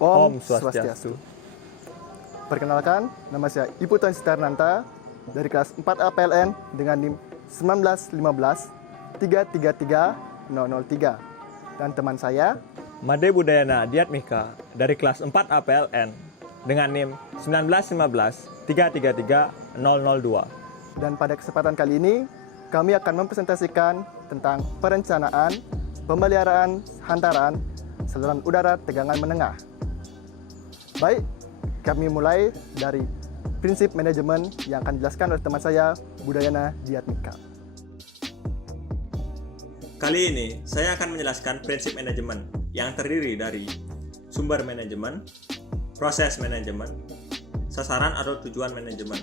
Om Om Swastiastu. Swastiastu. Perkenalkan, nama saya Ibu Tan Sitarnanta dari kelas 4A PLN dengan NIM 1915 333 003. Dan teman saya, Made Budayana Diatmika dari kelas 4 APLN dengan NIM 1915 333 002. dan pada kesempatan kali ini kami akan mempresentasikan tentang perencanaan, pemeliharaan hantaran saluran udara tegangan menengah. Baik, kami mulai dari prinsip manajemen yang akan dijelaskan oleh teman saya, Budayana Diatmika. Kali ini saya akan menjelaskan prinsip manajemen yang terdiri dari sumber manajemen, proses manajemen, sasaran atau tujuan manajemen.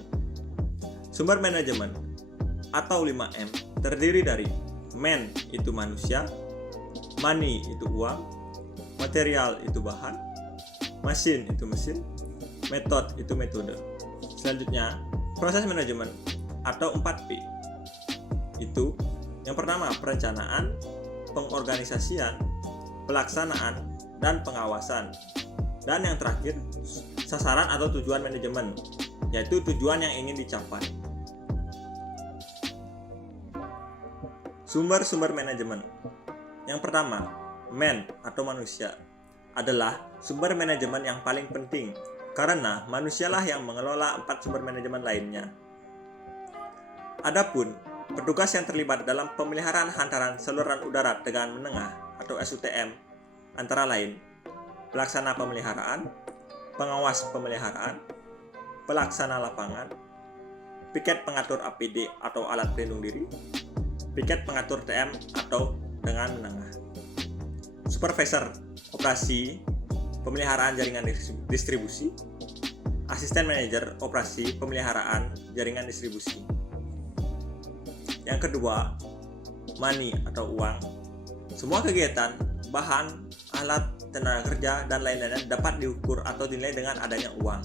Sumber manajemen atau 5M terdiri dari man itu manusia, money itu uang, material itu bahan, mesin itu mesin, metode itu metode. Selanjutnya, proses manajemen atau 4P. Itu yang pertama perencanaan, pengorganisasian, pelaksanaan, dan pengawasan. Dan yang terakhir, sasaran atau tujuan manajemen, yaitu tujuan yang ingin dicapai. Sumber-sumber manajemen. Yang pertama, man atau manusia adalah sumber manajemen yang paling penting karena manusialah yang mengelola 4 sumber manajemen lainnya. Adapun petugas yang terlibat dalam pemeliharaan hantaran saluran udara tegangan menengah atau SUTM antara lain pelaksana pemeliharaan, pengawas pemeliharaan, pelaksana lapangan, piket pengatur APD atau alat pelindung diri, piket pengatur TM atau tegangan menengah, supervisor operasi pemeliharaan jaringan distribusi, asisten manajer operasi pemeliharaan jaringan distribusi. Yang kedua, money atau uang. Semua kegiatan, bahan, alat, tenaga kerja, dan lain-lainnya dapat diukur atau dinilai dengan adanya uang.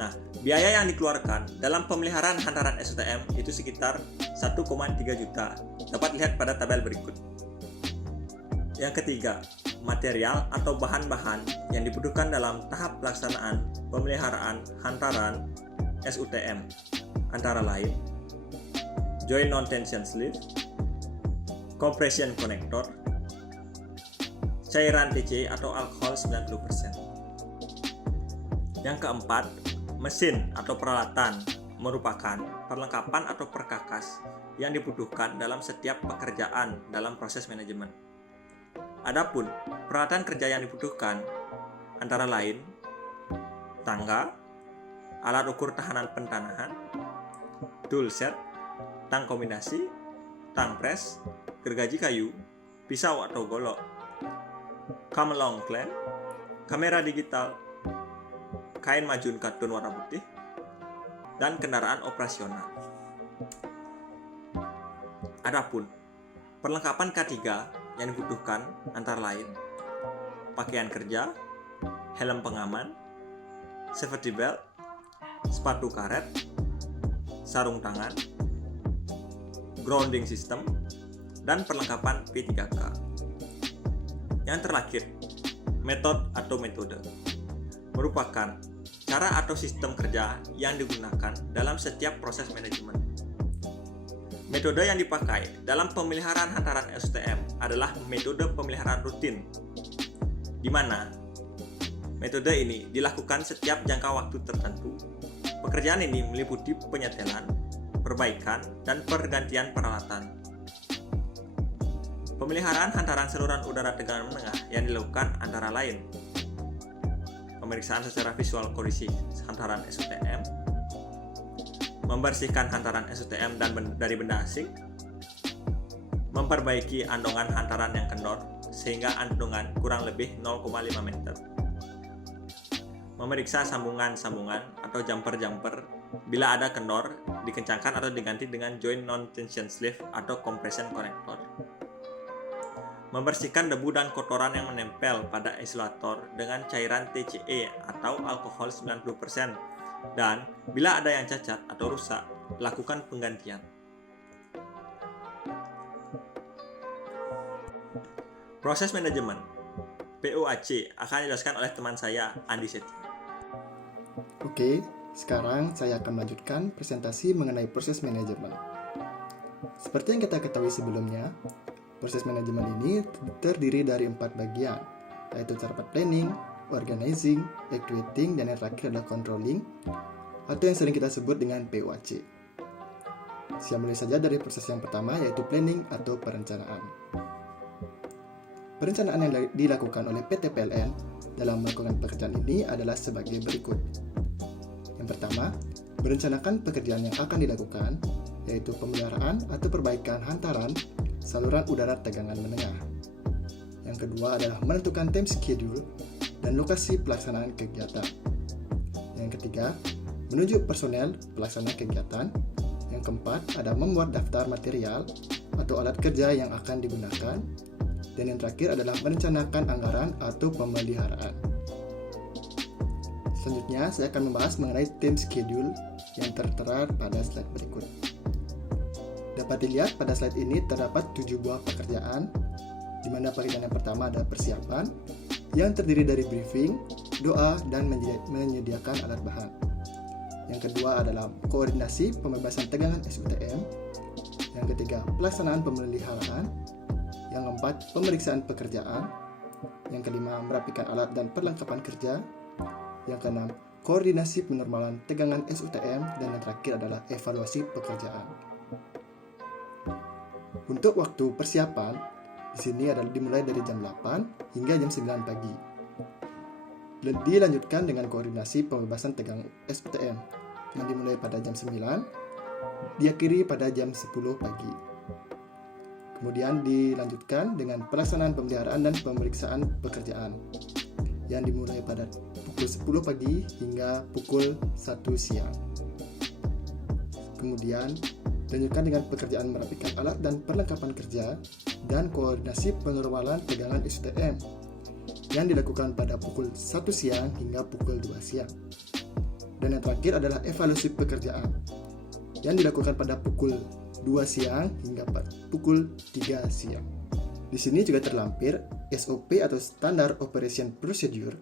Nah, biaya yang dikeluarkan dalam pemeliharaan hantaran SUTM itu sekitar 1,3 juta. Dapat lihat pada tabel berikut. Yang ketiga, material atau bahan-bahan yang dibutuhkan dalam tahap pelaksanaan pemeliharaan hantaran SUTM antara lain joint non-tension sleeve, compression connector, cairan TCE atau alkohol 90%. Yang keempat, mesin atau peralatan merupakan perlengkapan atau perkakas yang dibutuhkan dalam setiap pekerjaan dalam proses manajemen. Adapun peralatan kerja yang dibutuhkan antara lain tangga, alat ukur tahanan pentanahan, tool set, tang kombinasi, tang pres, gergaji kayu, pisau atau golok, kamelong clamp, kamera digital, kain majun katun warna putih, dan kendaraan operasional. Adapun perlengkapan K3 yang dibutuhkan antara lain pakaian kerja, helm pengaman, safety belt, sepatu karet, sarung tangan, grounding system, dan perlengkapan P3K. Yang terakhir, metode atau metode merupakan cara atau sistem kerja yang digunakan dalam setiap proses manajemen. Metode yang dipakai dalam pemeliharaan hantaran SUTM adalah metode pemeliharaan rutin, di mana metode ini dilakukan setiap jangka waktu tertentu. Pekerjaan ini meliputi penyetelan, perbaikan, dan pergantian peralatan. Pemeliharaan hantaran saluran udara tegangan menengah yang dilakukan antara lain pemeriksaan secara visual kondisi hantaran SUTM, membersihkan hantaran SUTM dari benda asing, memperbaiki andongan hantaran yang kendor sehingga andongan kurang lebih 0,5 meter, memeriksa sambungan-sambungan atau jumper-jumper bila ada kendor dikencangkan atau diganti dengan joint non-tension sleeve atau compression connector, membersihkan debu dan kotoran yang menempel pada isolator dengan cairan TCE atau alkohol 90%, dan bila ada yang cacat atau rusak, lakukan penggantian. Proses manajemen POAC akan dijelaskan oleh teman saya, Andi Setia. Oke, sekarang saya akan melanjutkan presentasi mengenai proses manajemen. Seperti yang kita ketahui sebelumnya, proses manajemen ini terdiri dari 4 bagian, yaitu rapat planning, organizing, activating, dan yang terakhir adalah controlling, atau yang sering kita sebut dengan POAC. Saya mulai saja dari proses yang pertama, yaitu planning atau perencanaan. Perencanaan yang dilakukan oleh PT PLN dalam melakukan pekerjaan ini adalah sebagai berikut. Yang pertama, merencanakan pekerjaan yang akan dilakukan, yaitu pemeliharaan atau perbaikan hantaran saluran udara tegangan menengah. Yang kedua adalah menentukan time schedule dan lokasi pelaksanaan kegiatan. Yang ketiga, menunjuk personel pelaksana kegiatan. Yang keempat adalah membuat daftar material atau alat kerja yang akan digunakan. Dan yang terakhir adalah merencanakan anggaran atau pemeliharaan. Selanjutnya, saya akan membahas mengenai time schedule yang tertera pada slide berikut. Dapat dilihat pada slide ini terdapat 7 buah pekerjaan, di mana pekerjaan yang pertama adalah persiapan, yang terdiri dari briefing, doa, dan menyediakan alat bahan. Yang kedua adalah koordinasi pembebasan tegangan SUTM. Yang ketiga, pelaksanaan pemeliharaan. Yang keempat, pemeriksaan pekerjaan. Yang kelima, merapikan alat dan perlengkapan kerja. Yang keenam, koordinasi penormalan tegangan SUTM. Dan yang terakhir adalah evaluasi pekerjaan. Untuk waktu persiapan, di sini adalah dimulai dari jam 8 hingga jam 9 pagi. Dilanjutkan dengan koordinasi pembebasan tegangan SUTM yang dimulai pada jam 9, diakhiri pada jam 10 pagi. Kemudian dilanjutkan dengan pelaksanaan pemeliharaan dan pemeriksaan pekerjaan yang dimulai pada pukul 10 pagi hingga pukul 1 siang. Kemudian dilanjutkan dengan pekerjaan merapikan alat dan perlengkapan kerja dan koordinasi penormalan tegangan SUTM yang dilakukan pada pukul 1 siang hingga pukul 2 siang. Dan yang terakhir adalah evaluasi pekerjaan yang dilakukan pada pukul 2 siang hingga pukul 3 siang. Di sini juga terlampir SOP atau Standard Operation Procedure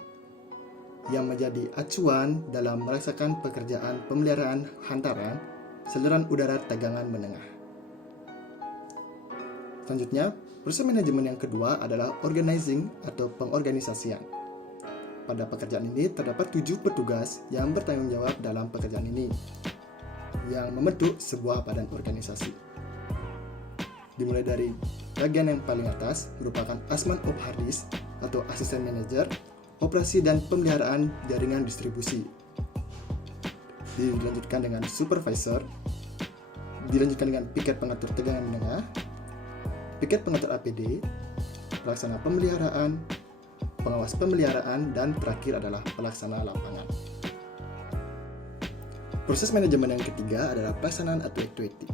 yang menjadi acuan dalam melaksanakan pekerjaan pemeliharaan hantaran saluran udara tegangan menengah. Selanjutnya, proses manajemen yang kedua adalah organizing atau pengorganisasian. Pada pekerjaan ini terdapat 7 petugas yang bertanggung jawab dalam pekerjaan ini, yang membentuk sebuah badan organisasi. Dimulai dari bagian yang paling atas merupakan Asman of Hardis atau asisten manajer, operasi dan pemeliharaan jaringan distribusi. Dilanjutkan dengan supervisor, dilanjutkan dengan piket pengatur tegangan menengah, piket pengatur APD, pelaksana pemeliharaan, pengawas pemeliharaan, dan terakhir adalah pelaksana lapangan. Proses manajemen yang ketiga adalah pelaksanaan atau activating.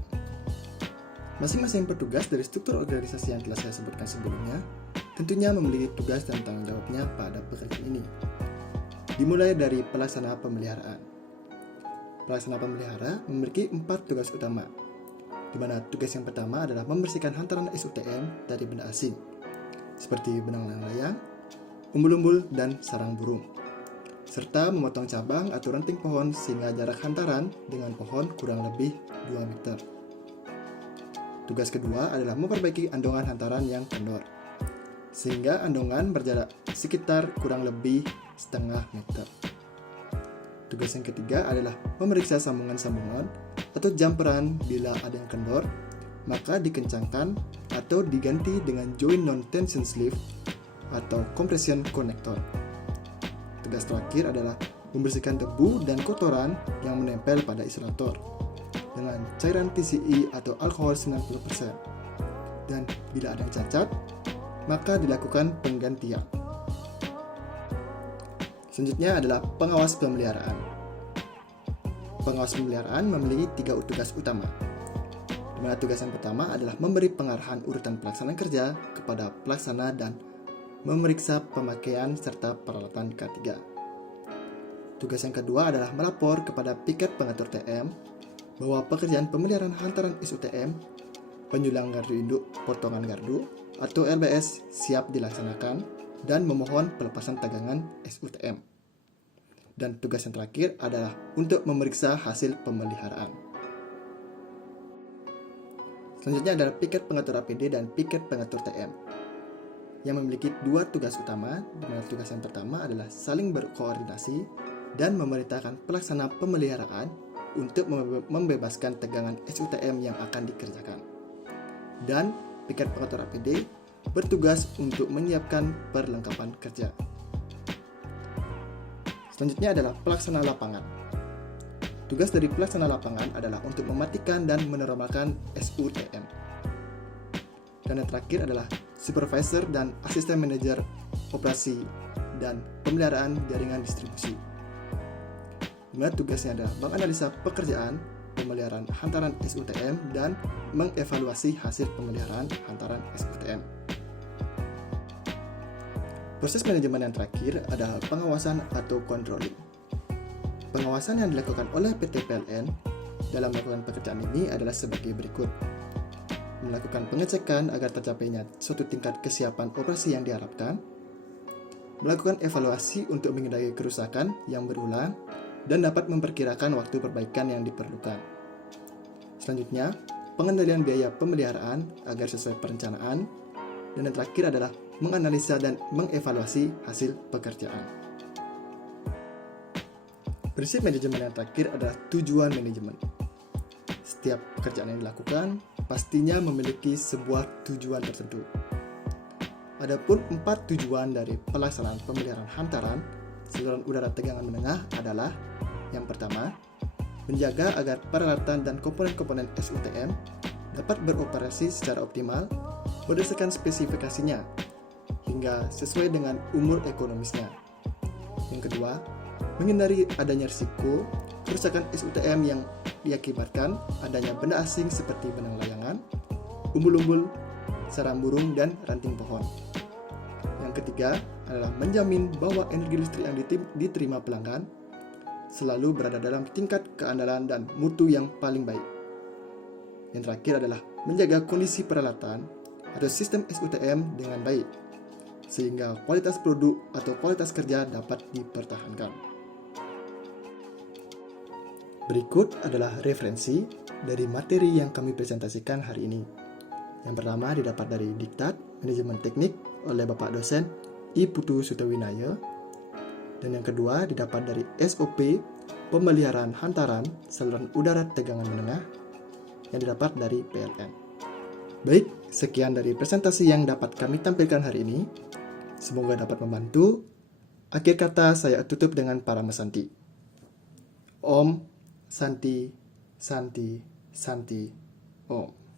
Masing-masing petugas dari struktur organisasi yang telah saya sebutkan sebelumnya tentunya memiliki tugas dan tanggung jawabnya pada pekerjaan ini. Dimulai dari pelaksana pemeliharaan. Pelaksana pemelihara memiliki 4 tugas utama, di mana tugas yang pertama adalah membersihkan hantaran SUTM dari benda asing, seperti benang layang-layang, umbul-umbul, dan sarang burung, serta memotong cabang atau ranting pohon sehingga jarak hantaran dengan pohon kurang lebih 2 meter. Tugas kedua adalah memperbaiki andongan hantaran yang kendor, sehingga andongan berjarak sekitar kurang lebih setengah meter. Tugas yang ketiga adalah memeriksa sambungan-sambungan atau jumperan bila ada yang kendor, maka dikencangkan atau diganti dengan joint non-tension sleeve atau compression connector. Tugas terakhir adalah membersihkan debu dan kotoran yang menempel pada isolator dengan cairan TCE atau alkohol 90%. Dan bila ada yang cacat, maka dilakukan penggantian. Selanjutnya adalah pengawas pemeliharaan. Pengawas pemeliharaan memiliki 3 tugas utama, di mana tugas yang pertama adalah memberi pengarahan urutan pelaksanaan kerja kepada pelaksana dan memeriksa pemakaian serta peralatan K3. Tugas yang kedua adalah melapor kepada piket pengatur TM bahwa pekerjaan pemeliharaan hantaran SUTM, penyulang gardu induk potongan gardu atau LBS siap dilaksanakan dan memohon pelepasan tegangan SUTM. Dan tugas yang terakhir adalah untuk memeriksa hasil pemeliharaan. Selanjutnya adalah piket pengatur APD dan piket pengatur TM, yang memiliki dua tugas utama, di mana tugas yang pertama adalah saling berkoordinasi dan memerintahkan pelaksana pemeliharaan untuk membebaskan tegangan SUTM yang akan dikerjakan. Dan piket pengatur APD bertugas untuk menyiapkan perlengkapan kerja. Selanjutnya adalah pelaksana lapangan. Tugas dari pelaksana lapangan adalah untuk mematikan dan menormalkan SUTM. Dan yang terakhir adalah supervisor dan asisten manajer operasi dan pemeliharaan jaringan distribusi. Dimana tugasnya adalah menganalisa pekerjaan pemeliharaan hantaran SUTM dan mengevaluasi hasil pemeliharaan hantaran SUTM. Proses manajemen yang terakhir adalah pengawasan atau controlling. Pengawasan yang dilakukan oleh PT PLN dalam melakukan pekerjaan ini adalah sebagai berikut. Melakukan pengecekan agar tercapainya suatu tingkat kesiapan operasi yang diharapkan, melakukan evaluasi untuk menghindari kerusakan yang berulang, dan dapat memperkirakan waktu perbaikan yang diperlukan. Selanjutnya, pengendalian biaya pemeliharaan agar sesuai perencanaan, dan yang terakhir adalah menganalisa dan mengevaluasi hasil pekerjaan. Prinsip manajemen yang terakhir adalah tujuan manajemen. Setiap pekerjaan yang dilakukan pastinya memiliki sebuah tujuan tertentu. Adapun 4 tujuan dari pelaksanaan pemeliharaan hantaran saluran udara tegangan menengah adalah: yang pertama, menjaga agar peralatan dan komponen-komponen SUTM dapat beroperasi secara optimal berdasarkan spesifikasinya hingga sesuai dengan umur ekonomisnya. Yang kedua, menghindari adanya risiko kerusakan SUTM yang diakibatkan adanya benda asing seperti benang layangan, umbul-umbul, sarang burung, dan ranting pohon. Yang ketiga adalah menjamin bahwa energi listrik yang diterima pelanggan selalu berada dalam tingkat keandalan dan mutu yang paling baik. Yang terakhir adalah menjaga kondisi peralatan atau sistem SUTM dengan baik, sehingga kualitas produk atau kualitas kerja dapat dipertahankan. Berikut adalah referensi dari materi yang kami presentasikan hari ini. Yang pertama didapat dari Diktat Manajemen Teknik oleh Bapak Dosen I. Putu Sutawinaya. Dan yang kedua didapat dari SOP Pemeliharaan Hantaran Saluran Udara Tegangan Menengah yang didapat dari PLN. Baik, sekian dari presentasi yang dapat kami tampilkan hari ini. Semoga dapat membantu. Akhir kata saya tutup dengan para mesanti. Om Santi Santi Santi Om.